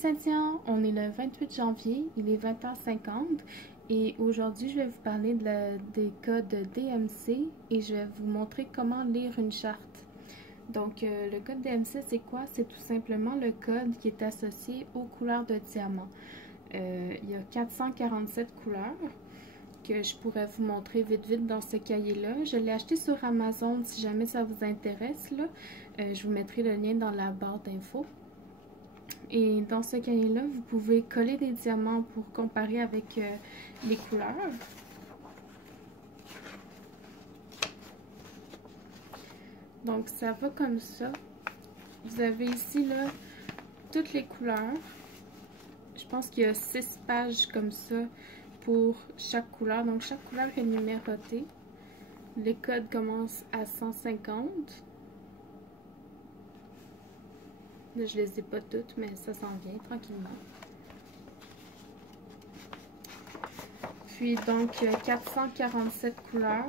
les Indiens, on est le 28 janvier, il est 20h50 et aujourd'hui je vais vous parler des codes DMC et je vais vous montrer comment lire une charte. Donc le code DMC c'est quoi? C'est tout simplement le code qui est associé aux couleurs de diamant. Il y a 447 couleurs que je pourrais vous montrer vite dans ce cahier-là. Je l'ai acheté sur Amazon si jamais ça vous intéresse. Là. Je vous mettrai le lien dans la barre d'infos. Et dans ce cahier-là, vous pouvez coller des diamants pour comparer avec les couleurs. Donc ça va comme ça. Vous avez ici là toutes les couleurs. Je pense qu'il y a 6 pages comme ça pour chaque couleur. Donc chaque couleur est numérotée. Les codes commencent à 150. Là, je les ai pas toutes, mais ça s'en vient tranquillement. Puis donc 447 couleurs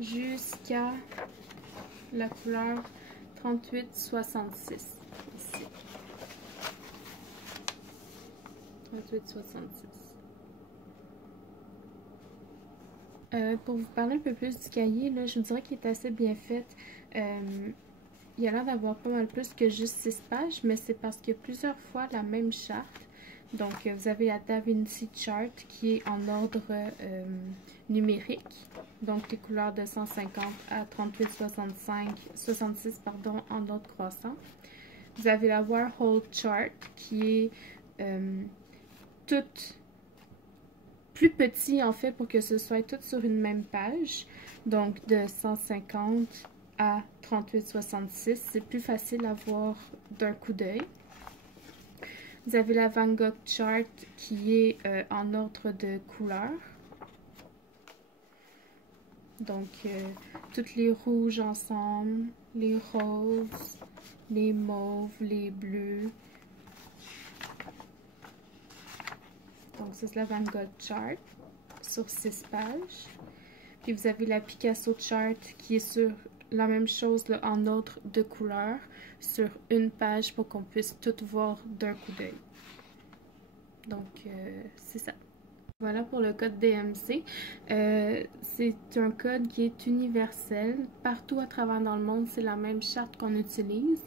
jusqu'à la couleur 3866 ici. 3866. Pour vous parler un peu plus du cahier, là, je vous dirais qu'il est assez bien fait. Il a l'air d'avoir pas mal plus que juste 6 pages, mais c'est parce qu'il y a plusieurs fois la même charte. Donc, vous avez la Da Vinci Chart qui est en ordre numérique. Donc, les couleurs de 150 à 3866 pardon, en ordre croissant. Vous avez la Warhol Chart qui est toute plus petit en fait pour que ce soit tout sur une même page. Donc, de 150 à 3866, c'est plus facile à voir d'un coup d'œil. Vous avez la Van Gogh Chart qui est en ordre de couleurs. Donc, toutes les rouges ensemble, les roses, les mauves, les bleus. Donc, ça c'est la Van Gogh Chart sur 6 pages. Puis vous avez la Picasso Chart qui est sur la même chose là, en ordre de couleurs sur une page pour qu'on puisse tout voir d'un coup d'œil. Donc, c'est ça. Voilà pour le code DMC. C'est un code qui est universel. Partout à travers dans le monde, c'est la même charte qu'on utilise.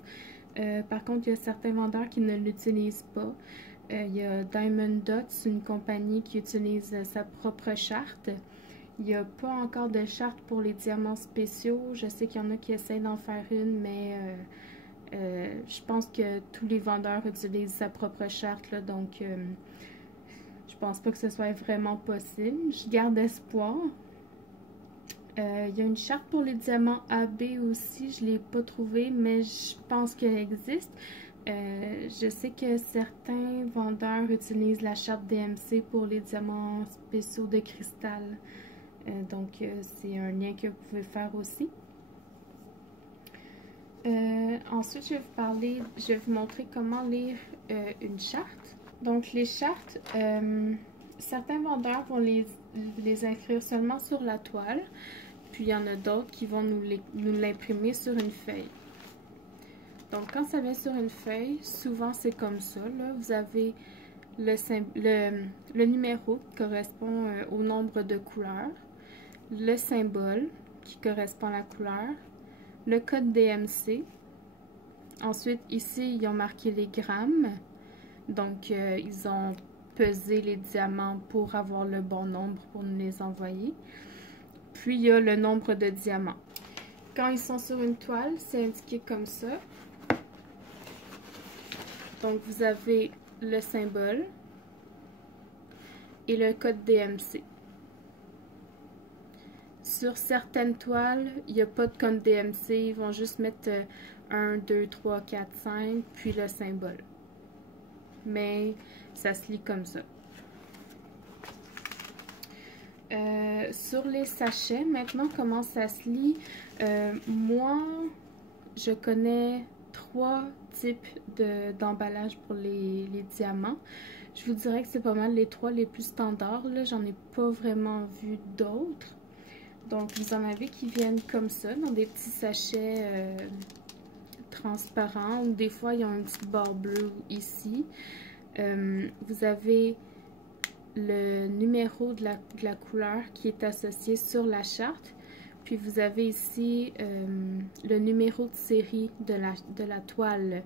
Par contre, il y a certains vendeurs qui ne l'utilisent pas. Il y a Diamond Dots, une compagnie qui utilise sa propre charte. Il n'y a pas encore de charte pour les diamants spéciaux. Je sais qu'il y en a qui essayent d'en faire une, mais je pense que tous les vendeurs utilisent sa propre charte, là, donc je pense pas que ce soit vraiment possible. Je garde espoir. Il y a une charte pour les diamants AB aussi. Je ne l'ai pas trouvée, mais je pense qu'elle existe. Je sais que certains vendeurs utilisent la charte DMC pour les diamants spéciaux de cristal. Donc, c'est un lien que vous pouvez faire aussi. Ensuite, je vais vous montrer comment lire une charte. Donc, les chartes, certains vendeurs vont les inscrire seulement sur la toile, puis il y en a d'autres qui vont nous l'imprimer sur une feuille. Donc, quand ça vient sur une feuille, souvent c'est comme ça, là. Vous avez le numéro qui correspond au nombre de couleurs, le symbole qui correspond à la couleur, le code DMC. Ensuite, ici, ils ont marqué les grammes. Donc, ils ont pesé les diamants pour avoir le bon nombre pour nous les envoyer. Puis, il y a le nombre de diamants. Quand ils sont sur une toile, c'est indiqué comme ça. Donc, vous avez le symbole et le code DMC. Sur certaines toiles, il n'y a pas de code DMC. Ils vont juste mettre 1, 2, 3, 4, 5, puis le symbole. Mais ça se lit comme ça. Sur les sachets, maintenant, comment ça se lit? Moi, je connais 3 types d'emballage pour les diamants. Je vous dirais que c'est pas mal les 3 les plus standards. Là, j'en ai pas vraiment vu d'autres. Donc, vous en avez qui viennent comme ça, dans des petits sachets transparent ou des fois ils ont un petit bord bleu ici. Vous avez le numéro de la couleur qui est associé sur la charte. Puis vous avez ici le numéro de série de la toile.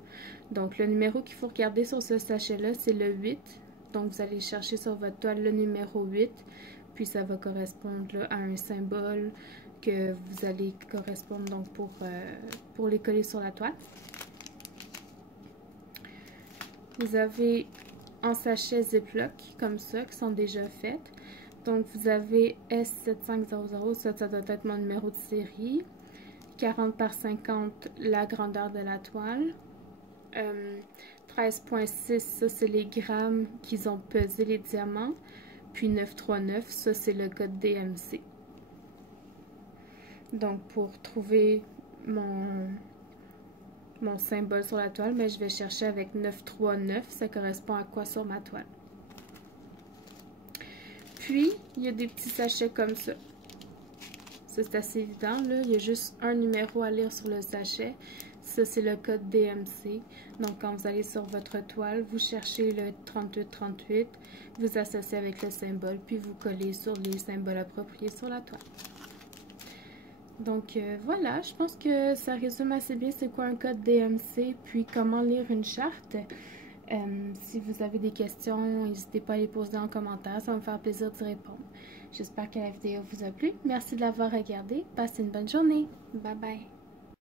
Donc le numéro qu'il faut regarder sur ce sachet-là, c'est le 8. Donc vous allez chercher sur votre toile le numéro 8. Puis ça va correspondre là, à un symbole que vous allez correspondre donc pour les coller sur la toile. Vous avez en sachet Ziploc comme ça qui sont déjà faites. Donc vous avez S7500, ça doit être mon numéro de série. 40 par 50, la grandeur de la toile. 13,6, ça c'est les grammes qu'ils ont pesé les diamants. Puis 939, ça c'est le code DMC. Donc pour trouver mon symbole sur la toile, mais je vais chercher avec 939, ça correspond à quoi sur ma toile. Puis, il y a des petits sachets comme ça. Ça, c'est assez évident, là. Il y a juste un numéro à lire sur le sachet. Ça, c'est le code DMC. Donc, quand vous allez sur votre toile, vous cherchez le 3838, vous associez avec le symbole, puis vous collez sur les symboles appropriés sur la toile. Donc, voilà, je pense que ça résume assez bien c'est quoi un code DMC, puis comment lire une charte. Si vous avez des questions, n'hésitez pas à les poser en commentaire, ça va me faire plaisir d'y répondre. J'espère que la vidéo vous a plu. Merci de l'avoir regardée. Passez une bonne journée. Bye bye.